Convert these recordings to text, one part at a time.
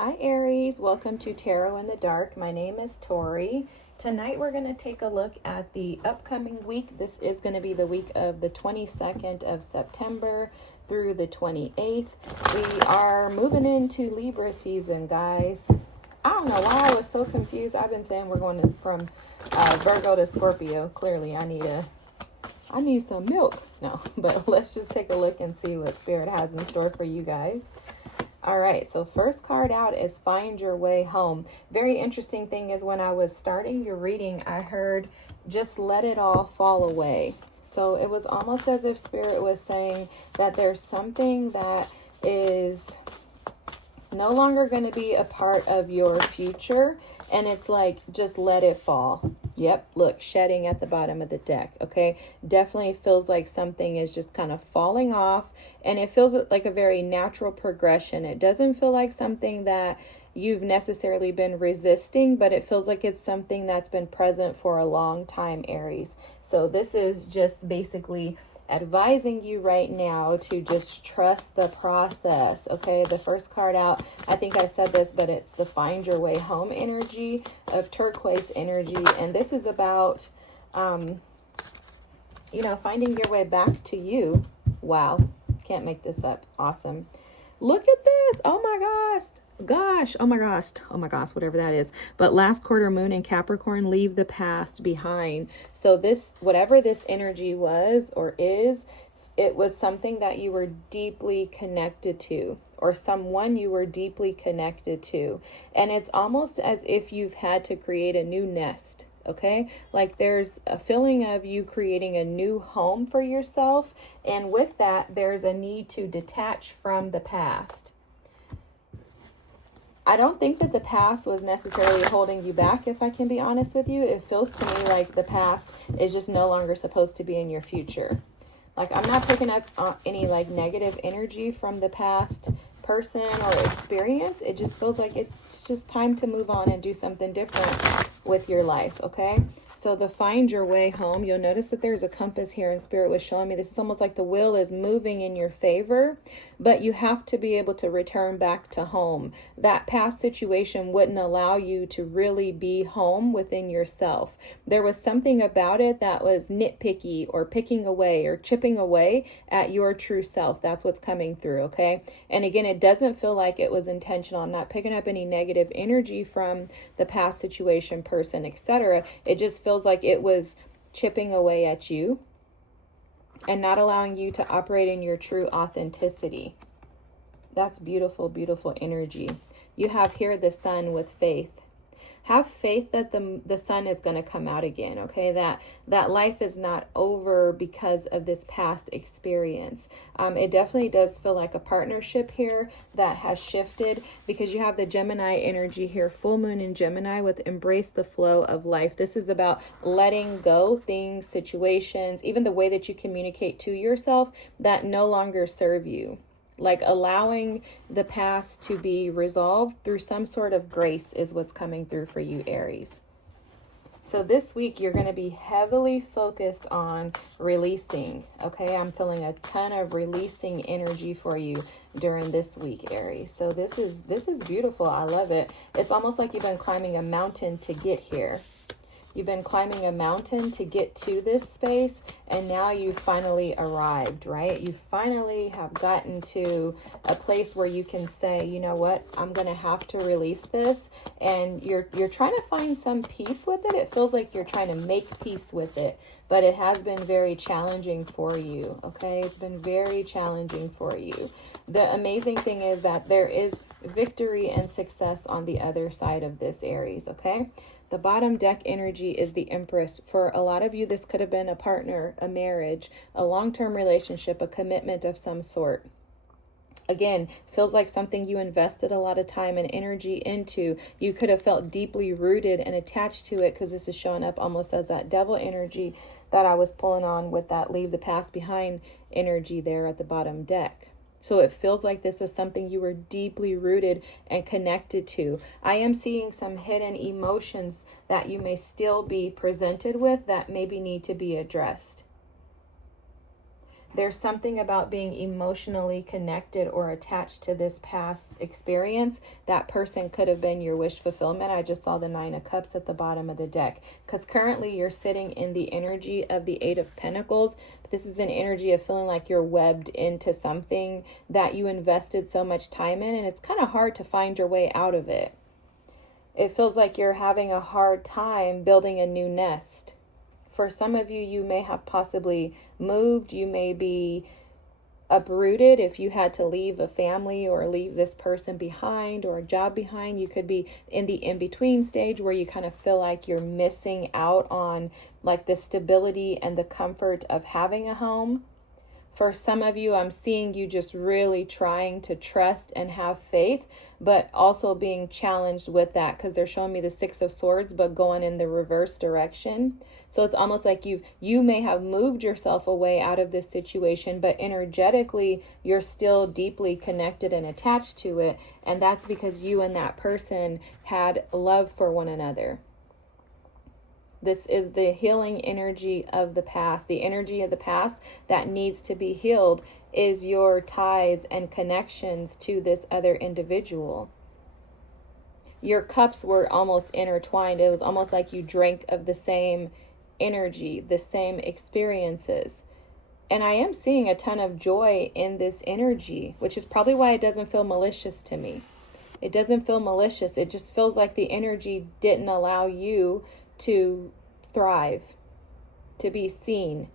Hi Aries, welcome to Tarot in the Dark. My name is Tori. Tonight we're going to take a look at the upcoming week. This is going to be the week of the 22nd of September through the 28th. We are moving into Libra season, guys. I don't know why I was so confused. I've been saying we're going from Virgo to Scorpio. Clearly I need some milk. No, but let's just take a look and see what Spirit has in store for you guys. All right, so first card out is Find Your Way Home. Very interesting thing is when I was starting your reading, I heard just let it all fall away. So it was almost as if Spirit was saying that there's something that is no longer going to be a part of your future. And it's like, just let it fall. Yep, look, shedding at the bottom of the deck, okay? Definitely feels like something is just kind of falling off, and it feels like a very natural progression. It doesn't feel like something that you've necessarily been resisting, but it feels like it's something that's been present for a long time, Aries. So this is just basically advising you right now to just trust the process, okay? The first card out, I think I said this, but it's the Find Your Way Home energy of turquoise energy. And this is about, finding your way back to you. Wow. Can't make this up. Awesome. Look at this. Oh my gosh, whatever that is. But last quarter moon in Capricorn, leave the past behind. So this, whatever this energy was or is, it was something that you were deeply connected to, or someone you were deeply connected to. And it's almost as if you've had to create a new nest. Okay, like there's a feeling of you creating a new home for yourself. And with that, there's a need to detach from the past. I don't think that the past was necessarily holding you back, if I can be honest with you. It feels to me like the past is just no longer supposed to be in your future. Like, I'm not picking up any like negative energy from the past person or experience. It just feels like it's just time to move on and do something different with your life, okay? So the Find Your Way Home, you'll notice that there's a compass here, and Spirit was showing me this is almost like the wheel is moving in your favor, but you have to be able to return back to home. That past situation wouldn't allow you to really be home within yourself. There was something about it that was nitpicky or picking away or chipping away at your true self. That's what's coming through, okay? And again, it doesn't feel like it was intentional. I'm not picking up any negative energy from the past situation, person, etc. It just feels like it was chipping away at you and not allowing you to operate in your true authenticity. That's beautiful, beautiful energy. You have here the sun with faith. Have faith that the sun is going to come out again, okay? That life is not over because of this past experience. It definitely does feel like a partnership here that has shifted, because you have the Gemini energy here, full moon in Gemini with embrace the flow of life. This is about letting go things, situations, even the way that you communicate to yourself that no longer serve you. Like allowing the past to be resolved through some sort of grace is what's coming through for you, Aries. So this week, you're going to be heavily focused on releasing. Okay, I'm feeling a ton of releasing energy for you during this week, Aries. So this is beautiful. I love it. It's almost like you've been climbing a mountain to get here. You've been climbing a mountain to get to this space, and now you finally arrived, right? You finally have gotten to a place where you can say, you know what, I'm going to have to release this. And you're trying to find some peace with it. It feels like you're trying to make peace with it, but it has been very challenging for you, okay? It's been very challenging for you. The amazing thing is that there is victory and success on the other side of this, Aries, okay? The bottom deck energy is the Empress. For a lot of you, this could have been a partner, a marriage, a long-term relationship, a commitment of some sort. Again, feels like something you invested a lot of time and energy into. You could have felt deeply rooted and attached to it, because this is showing up almost as that devil energy that I was pulling on with that leave the past behind energy there at the bottom deck. So it feels like this was something you were deeply rooted and connected to. I am seeing some hidden emotions that you may still be presented with that maybe need to be addressed. There's something about being emotionally connected or attached to this past experience. That person could have been your wish fulfillment. I just saw the 9 of Cups at the bottom of the deck, because currently you're sitting in the energy of the 8 of Pentacles. This is an energy of feeling like you're webbed into something that you invested so much time in, and it's kind of hard to find your way out of it. It feels like you're having a hard time building a new nest. For some of you, you may have possibly moved. You may be uprooted if you had to leave a family or leave this person behind or a job behind. You could be in the in-between stage where you kind of feel like you're missing out on like the stability and the comfort of having a home. For some of you, I'm seeing you just really trying to trust and have faith, but also being challenged with that, because they're showing me the 6 of Swords, but going in the reverse direction. So it's almost like you may have moved yourself away out of this situation, but energetically, you're still deeply connected and attached to it. And that's because you and that person had love for one another. This is the healing energy of the past. The energy of the past that needs to be healed is your ties and connections to this other individual. Your cups were almost intertwined. It was almost like you drank of the same energy, the same experiences. And I am seeing a ton of joy in this energy, which is probably why it doesn't feel malicious to me. It doesn't feel malicious. It just feels like the energy didn't allow you to thrive, to be seen.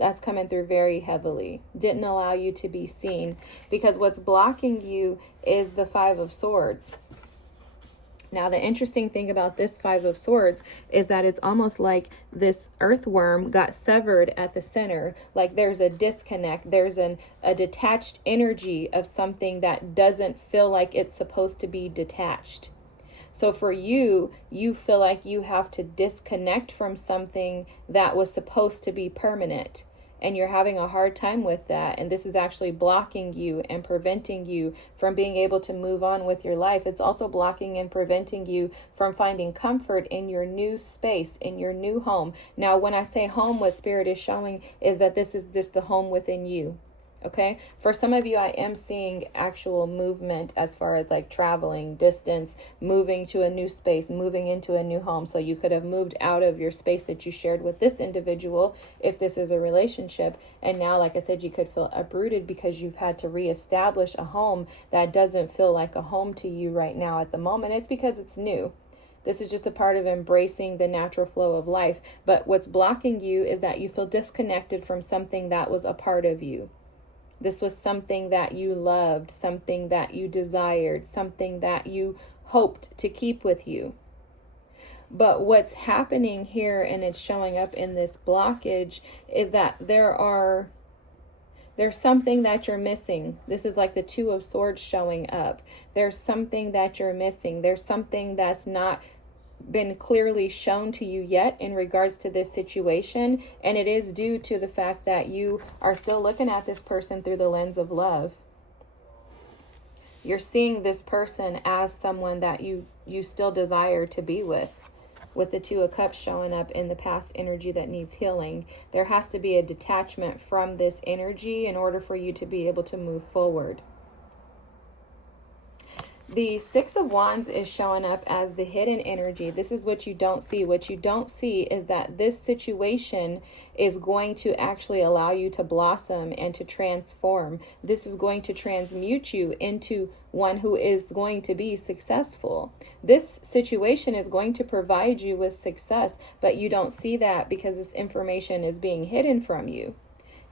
That's coming through very heavily. Didn't allow you to be seen, because what's blocking you is the 5 of Swords. Now, the interesting thing about this 5 of Swords is that it's almost like this earthworm got severed at the center. Like there's a disconnect. There's a detached energy of something that doesn't feel like it's supposed to be detached. So for you, you feel like you have to disconnect from something that was supposed to be permanent. And you're having a hard time with that. And this is actually blocking you and preventing you from being able to move on with your life. It's also blocking and preventing you from finding comfort in your new space, in your new home. Now, when I say home, what Spirit is showing is that this is just the home within you. Okay, for some of you, I am seeing actual movement as far as like traveling, distance, moving to a new space, moving into a new home. So you could have moved out of your space that you shared with this individual if this is a relationship. And now, like I said, you could feel uprooted because you've had to reestablish a home that doesn't feel like a home to you right now at the moment. It's because it's new. This is just a part of embracing the natural flow of life. But what's blocking you is that you feel disconnected from something that was a part of you. This was something that you loved, something that you desired, something that you hoped to keep with you. But what's happening here, and it's showing up in this blockage, is that there's something that you're missing. This is like the 2 of Swords showing up. There's something that you're missing. There's something that's not been clearly shown to you yet in regards to this situation, and it is due to the fact that you are still looking at this person through the lens of love. You're seeing this person as someone that you still desire to be with the 2 of Cups showing up in the past energy that needs healing. There has to be a detachment from this energy in order for you to be able to move forward. The 6 of Wands is showing up as the hidden energy. This is what you don't see. What you don't see is that this situation is going to actually allow you to blossom and to transform. This is going to transmute you into one who is going to be successful. This situation is going to provide you with success, but you don't see that because this information is being hidden from you.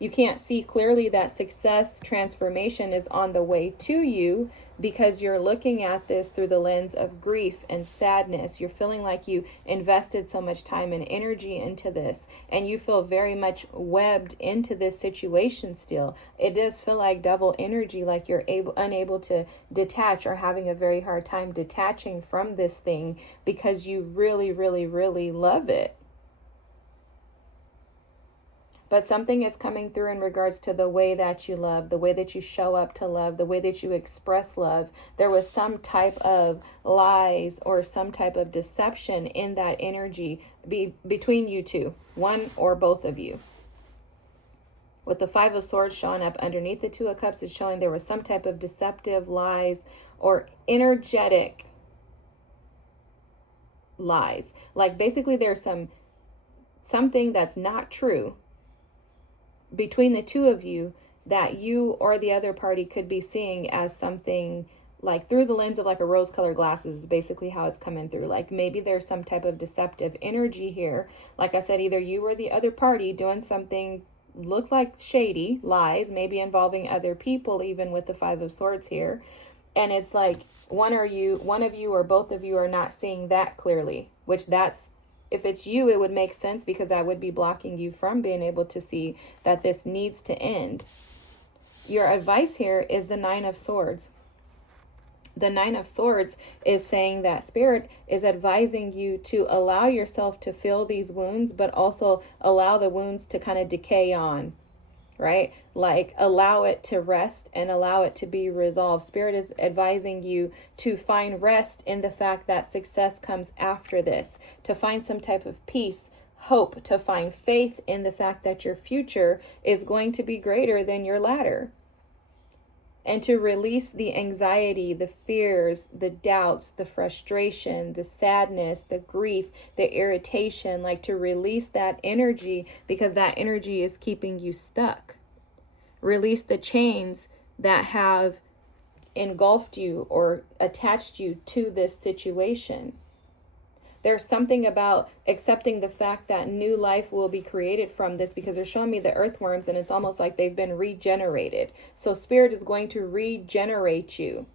You can't see clearly that success, transformation is on the way to you because you're looking at this through the lens of grief and sadness. You're feeling like you invested so much time and energy into this, and you feel very much webbed into this situation still. It does feel like double energy, like you're unable to detach or having a very hard time detaching from this thing because you really, really, really love it. But something is coming through in regards to the way that you love, the way that you show up to love, the way that you express love. There was some type of lies or some type of deception in that energy between you two, one or both of you. With the Five of Swords showing up underneath the Two of Cups, is showing there was some type of deceptive lies or energetic lies. Like basically there's something that's not true between the two of you that you or the other party could be seeing as something like through the lens of like a rose-colored glasses is basically how it's coming through. Like maybe there's some type of deceptive energy here. Like I said, either you or the other party doing something look like shady lies, maybe involving other people, even with the Five of Swords here. And it's like one of you or both of you are not seeing that clearly, which that's, if it's you, it would make sense because that would be blocking you from being able to see that this needs to end. Your advice here is the Nine of Swords. The Nine of Swords is saying that Spirit is advising you to allow yourself to feel these wounds, but also allow the wounds to kind of decay on, right? Like allow it to rest and allow it to be resolved. Spirit is advising you to find rest in the fact that success comes after this, to find some type of peace, hope, to find faith in the fact that your future is going to be greater than your latter. And to release the anxiety, the fears, the doubts, the frustration, the sadness, the grief, the irritation, like to release that energy because that energy is keeping you stuck. Release the chains that have engulfed you or attached you to this situation. There's something about accepting the fact that new life will be created from this because they're showing me the earthworms and it's almost like they've been regenerated. So Spirit is going to regenerate you.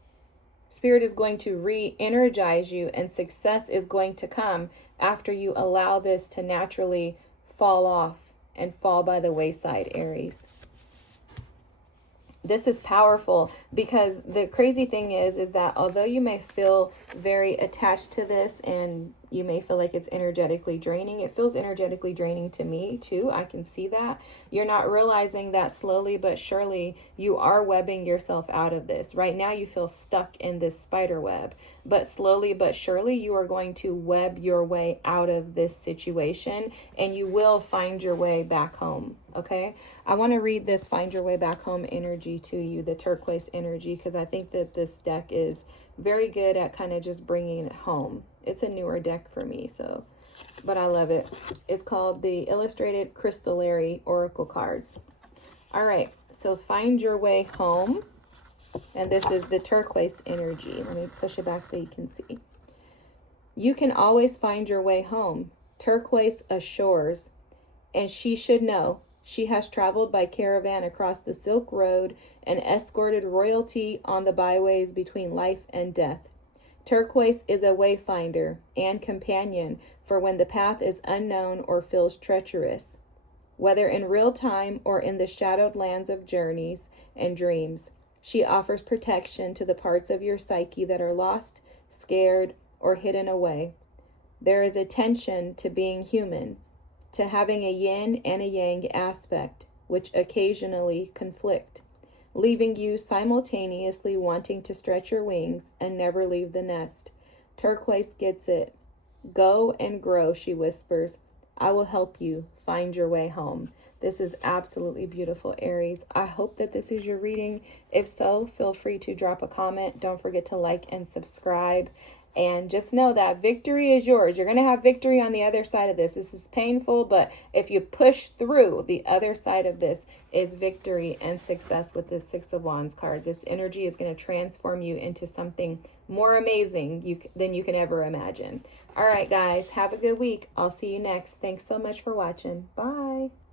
Spirit is going to re-energize you, and success is going to come after you allow this to naturally fall off and fall by the wayside, Aries. This is powerful because the crazy thing is that although you may feel very attached to this and you may feel like it's energetically draining, it feels energetically draining to me too. I can see that. You're not realizing that slowly but surely you are webbing yourself out of this. Right now you feel stuck in this spider web, but slowly but surely you are going to web your way out of this situation and you will find your way back home. Okay, I want to read this Find Your Way Back Home energy to you, the turquoise energy, because I think that this deck is very good at kind of just bringing it home. It's a newer deck for me, so, but I love it. It's called the Illustrated Crystallary Oracle Cards. All right, so find your way home, and this is the turquoise energy. Let me push it back so you can see. You can always find your way home. Turquoise assures, and she should know. She has traveled by caravan across the Silk Road and escorted royalty on the byways between life and death. Turquoise is a wayfinder and companion for when the path is unknown or feels treacherous. Whether in real time or in the shadowed lands of journeys and dreams, she offers protection to the parts of your psyche that are lost, scared, or hidden away. There is a tension to being human, to having a yin and a yang aspect, which occasionally conflict, leaving you simultaneously wanting to stretch your wings and never leave the nest. Turquoise gets it. Go and grow, she whispers. I will help you find your way home. This is absolutely beautiful, Aries. I hope that this is your reading. If so, feel free to drop a comment. Don't forget to like and subscribe. And just know that victory is yours. You're going to have victory on the other side of this. This is painful, but if you push through, the other side of this is victory and success with this Six of Wands card. This energy is going to transform you into something more amazing than you can ever imagine. All right, guys, have a good week. I'll see you next. Thanks so much for watching. Bye.